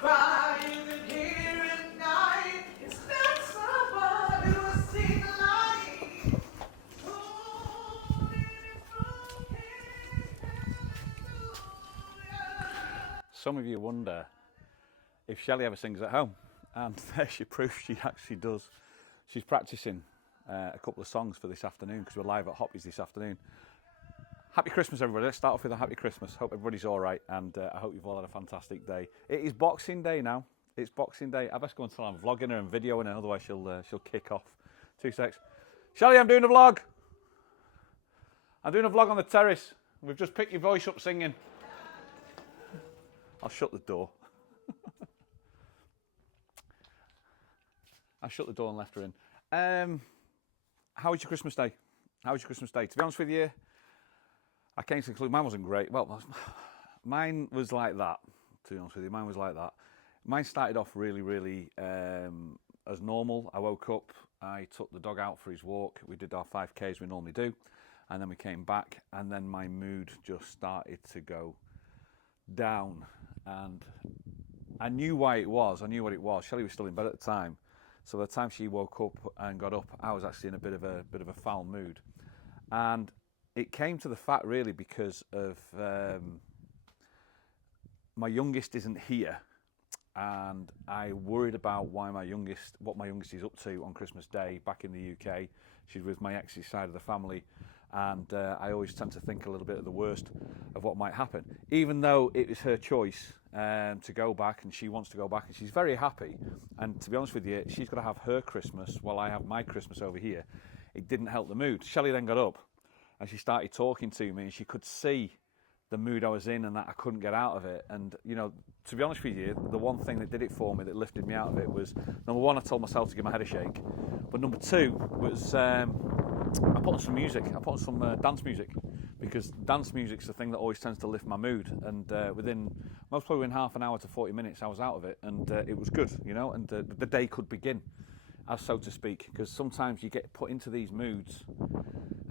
crying here at night. It's not someone who will see the light. Some of you wonder if Shelley ever sings at home, and there she proves she actually does. She's practicing a couple of songs for this afternoon because we're live at Hoppy's this afternoon. Happy Christmas, everybody. Let's start off with a happy Christmas. Hope everybody's all right, and I hope you've all had a fantastic day. It is Boxing Day now. It's Boxing Day. I best go until I'm vlogging her and videoing her, otherwise she'll kick off. 2 secs. Shelley, I'm doing a vlog. I'm doing a vlog on the terrace. We've just picked your voice up singing. I'll shut the door. I shut the door and left her in. How was your Christmas day? How was your Christmas day? To be honest with you, I came to the conclusion mine wasn't great. Well, mine was like that, to be honest with you. Mine was like that. Mine started off really as normal. I woke up, I took the dog out for his walk. We did our 5Ks we normally do. And then we came back, and then my mood just started to go down. And I knew why it was. I knew what it was. Shelley was still in bed at the time. So by the time she woke up and got up, I was actually in a bit of a foul mood. And it came to the fact really because of my youngest isn't here, and I worried about what my youngest is up to on Christmas Day back in the UK. She's with my ex's side of the family, and I always tend to think a little bit of the worst of what might happen, even though it was her choice to go back, and she wants to go back, and she's very happy. And to be honest with you, she's got to have her Christmas while I have my Christmas over here. It didn't help the mood. Shelley then got up and she started talking to me, and she could see the mood I was in and that I couldn't get out of it. And, you know, to be honest with you, the one thing that did it for me, that lifted me out of it, was, number one, I told myself to give my head a shake. But number two was I put on some music. I put on some dance music, because dance music's the thing that always tends to lift my mood. And most probably within half an hour to 40 minutes, I was out of it. And it was good, you know, and the day could begin, as so to speak. Because sometimes you get put into these moods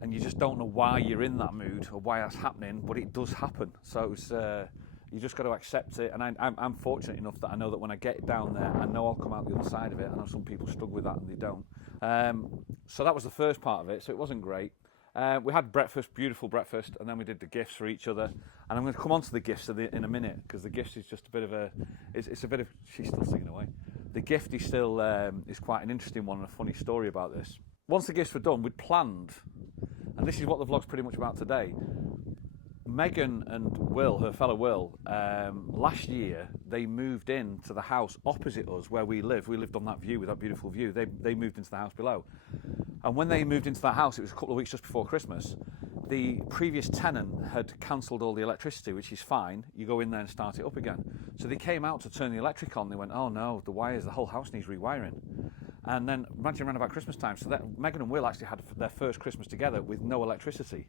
and you just don't know why you're in that mood or why that's happening, but it does happen. So it's, you just got to accept it. And I'm fortunate enough that I know that when I get down there, I know I'll come out the other side of it. I know some people struggle with that and they don't. So that was the first part of it. So it wasn't great. We had breakfast, beautiful breakfast, and then we did the gifts for each other. And I'm going to come on to the gifts in a minute, because the gifts is just a bit of a, it's a bit of, she's still singing away. The gift is still, is quite an interesting one and a funny story about this. Once the gifts were done, we'd planned, and this is what the vlog's pretty much about today. Megan and Will, her fellow Will, last year they moved into the house opposite us where we live. We lived on that view, with that beautiful view. They moved into the house below. And when they moved into that house, it was a couple of weeks just before Christmas. The previous tenant had cancelled all the electricity, which is fine. You go in there and start it up again. So they came out to turn the electric on. They went, oh no, the wires, the whole house needs rewiring. And then imagine around about Christmas time, so that Megan and Will actually had their first Christmas together with no electricity.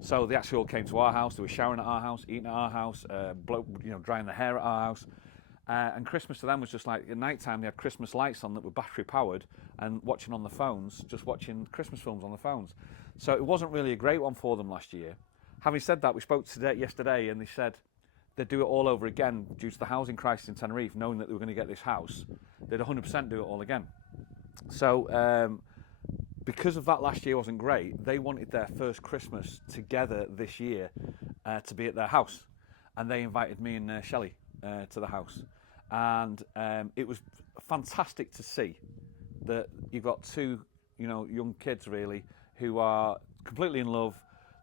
So they actually all came to our house. They were showering at our house, eating at our house, drying their hair at our house. And Christmas to them was just like, at night time they had Christmas lights on that were battery powered, and watching on the phones, just watching Christmas films on the phones. So it wasn't really a great one for them last year. Having said that, we spoke yesterday, and they said they'd do it all over again due to the housing crisis in Tenerife, knowing that they were going to get this house. They'd 100% do it all again. So because of that last year wasn't great, they wanted their first Christmas together this year to be at their house. And they invited me and Shelley to the house. And it was fantastic to see that you've got two, young kids really, who are completely in love,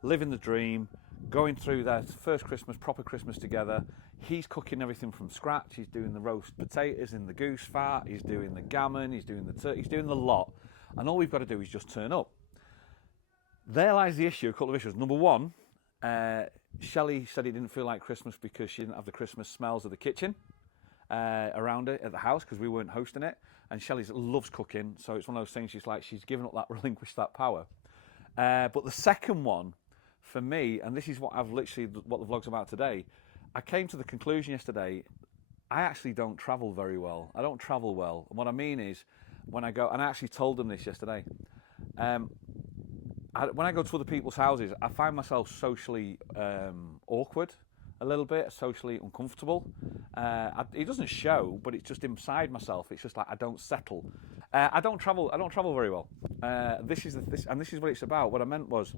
living the dream, going through their first Christmas, proper Christmas together. He's cooking everything from scratch. He's doing the roast potatoes in the goose fat. He's doing the gammon. He's doing the turkey. He's doing the lot. And all we've got to do is just turn up. There lies the issue, a couple of issues. Number one, Shelley said it didn't feel like Christmas because she didn't have the Christmas smells of the kitchen around it at the house, because we weren't hosting it. And Shelley loves cooking, so it's one of those things she's given up that, relinquished that power. But the second one, for me, and this is what the vlog's about today, I came to the conclusion yesterday, I actually don't travel very well. I don't travel well. And what I mean is, when I go, and I actually told them this yesterday, when I go to other people's houses, I find myself socially awkward a little bit, socially uncomfortable. It doesn't show, but it's just inside myself. It's just like I don't settle. I don't travel. I don't travel very well. This is what it's about. What I meant was,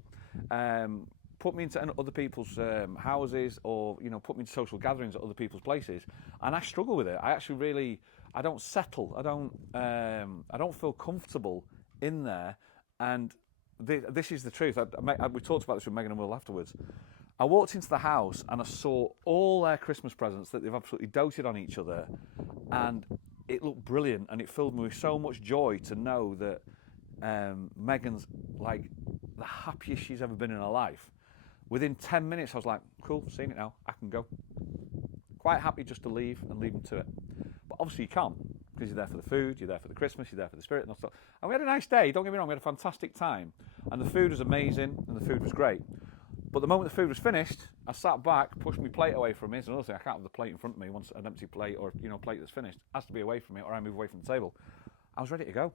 put me into other people's houses, or put me into social gatherings at other people's places, and I struggle with it. I don't settle. I don't feel comfortable in there, and this is the truth. We talked about this with Megan and Will afterwards. I walked into the house and I saw all their Christmas presents that they've absolutely doted on each other, and it looked brilliant, and it filled me with so much joy to know that Megan's like the happiest she's ever been in her life. Within 10 minutes I was like, cool, seen it now, I can go. Quite happy just to leave and leave them to it. But obviously you can't, because you're there for the food, you're there for the Christmas, you're there for the spirit and stuff. And we had a nice day, don't get me wrong, we had a fantastic time, and the food was amazing and the food was great. But the moment the food was finished, I sat back, pushed my plate away from it. It's another thing, I can't have the plate in front of me once an empty plate or plate that's finished. It has to be away from me, or I move away from the table. I was ready to go.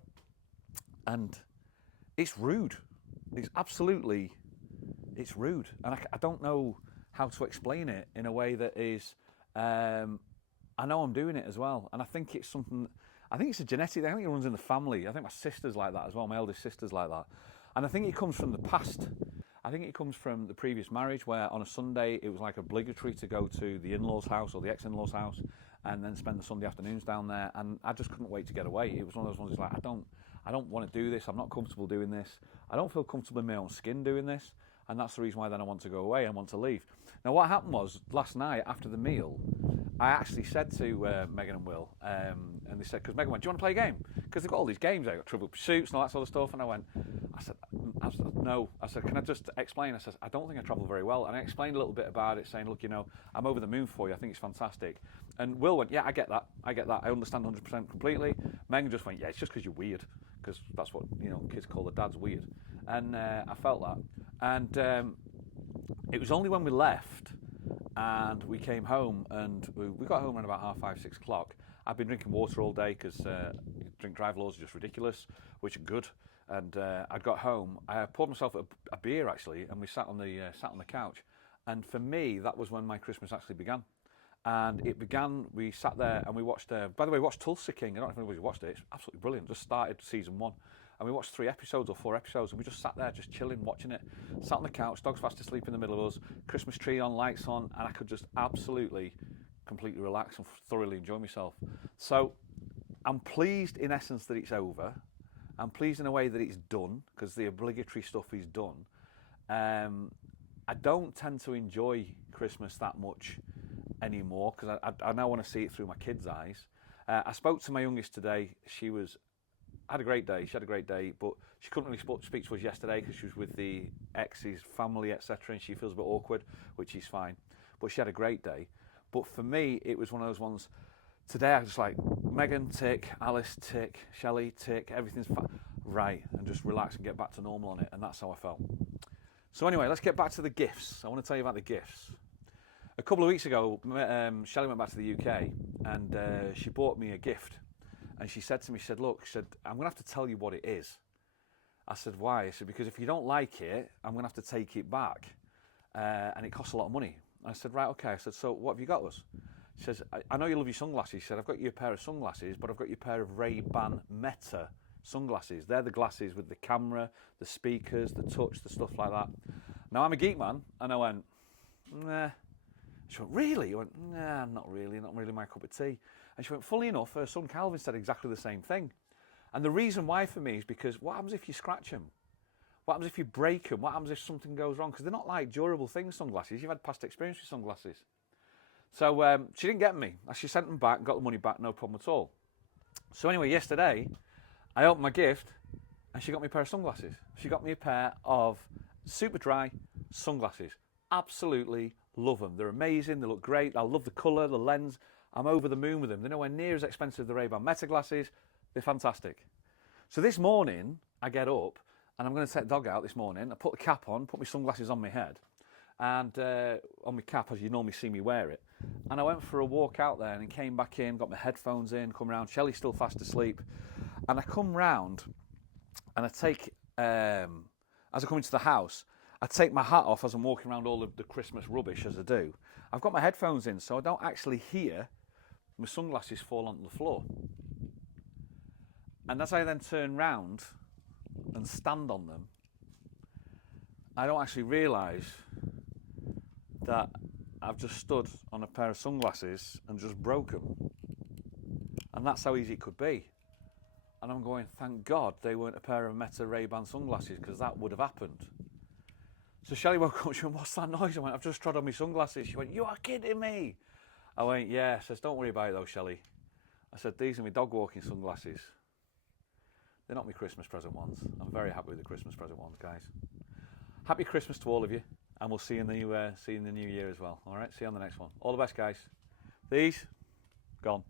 And it's rude. It's rude. And I don't know how to explain it in a way that is, I know I'm doing it as well. And I think it's something, I think it's a genetic thing. I think it runs in the family. I think my sister's like that as well. My eldest sister's like that. And I think it comes from the past. I think it comes from the previous marriage, where on a Sunday it was like obligatory to go to the in-laws' house or the ex-in-laws' house and then spend the Sunday afternoons down there, and I just couldn't wait to get away. It was one of those ones like, I don't want to do this, I'm not comfortable doing this, I don't feel comfortable in my own skin doing this, and that's the reason why then I want to go away, I want to leave. Now what happened was, last night after the meal, I actually said to Megan and Will, and they said, because Megan went, do you want to play a game? Because they've got all these games, they've got Trivial Pursuits and all that sort of stuff, and I said, no. I said, can I just explain? I said, I don't think I travel very well. And I explained a little bit about it, saying, look, I'm over the moon for you. I think it's fantastic. And Will went, yeah, I get that. I understand 100% completely. Megan just went, yeah, it's just because you're weird. Because that's what, kids call their dads weird. And I felt that. And it was only when we left and we came home, and we got home around about 5:30, 6 o'clock. I've been drinking water all day because drink drive laws are just ridiculous, which are good. And I got home, I poured myself a beer actually, and we sat on the couch. And for me, that was when my Christmas actually began. And it began, we sat there and we watched, by the way, we watched Tulsa King. I don't know if anybody's watched it, it's absolutely brilliant. Just started season 1. And we watched 3 episodes or 4 episodes, and we just sat there, just chilling, watching it. Sat on the couch, dogs fast asleep in the middle of us, Christmas tree on, lights on, and I could just absolutely, completely relax and thoroughly enjoy myself. So I'm pleased in essence that it's over. I'm pleased in a way that it's done, because the obligatory stuff is done. I don't tend to enjoy Christmas that much anymore, because I now want to see it through my kids' eyes. I spoke to my youngest today. She had a great day. She had a great day, but she couldn't really speak to us yesterday because she was with the ex's family, etc., and she feels a bit awkward, which is fine. But she had a great day. But for me, it was one of those ones. Today I was just like, Megan, tick, Alice, tick, Shelley, tick, everything's right, and just relax and get back to normal on it, and that's how I felt. So anyway, let's get back to the gifts. I want to tell you about the gifts. A couple of weeks ago, Shelley went back to the UK, and she bought me a gift. And she said to me, look, I'm going to have to tell you what it is. I said, why? I said, because if you don't like it, I'm going to have to take it back. And it costs a lot of money. I said, right, okay. I said, so what have you got us? She says, I know you love your sunglasses. She said, I've got you a pair of sunglasses, but I've got you a pair of Ray-Ban Meta sunglasses. They're the glasses with the camera, the speakers, the touch, the stuff like that. Now, I'm a geek man, and I went, nah. She went, really? I went, nah, not really my cup of tea. And she went, fully enough, her son Calvin said exactly the same thing. And the reason why for me is because what happens if you scratch them? What happens if you break them? What happens if something goes wrong? Because they're not like durable things, sunglasses. You've had past experience with sunglasses. So she didn't get me. She sent them back, got the money back, no problem at all. So anyway, yesterday, I opened my gift, and she got me a pair of sunglasses. She got me a pair of super dry sunglasses. Absolutely love them. They're amazing. They look great. I love the colour, the lens. I'm over the moon with them. They're nowhere near as expensive as the Ray-Ban Meta glasses. They're fantastic. So this morning, I get up, and I'm going to take the dog out this morning. I put the cap on, put my sunglasses on my head, and on my cap, as you normally see me wear it. And I went for a walk out there and came back in, got my headphones in, come round. Shelley's still fast asleep. And I come round, and I take, as I come into the house, I take my hat off as I'm walking around all of the Christmas rubbish, as I do. I've got my headphones in, so I don't actually hear my sunglasses fall onto the floor. And as I then turn round and stand on them, I don't actually realise that I've just stood on a pair of sunglasses and just broke them. And that's how easy it could be. And I'm going, thank God they weren't a pair of Meta Ray-Ban sunglasses, because that would have happened. So Shelley woke up, she went, what's that noise? I went, I've just trod on my sunglasses. She went, you are kidding me. I went, yeah. I says, don't worry about it though, Shelley. I said, these are my dog walking sunglasses. They're not my Christmas present ones. I'm very happy with the Christmas present ones, guys. Happy Christmas to all of you, and we'll see you in the new year as well. All right, see you on the next one. All the best, guys. These, gone.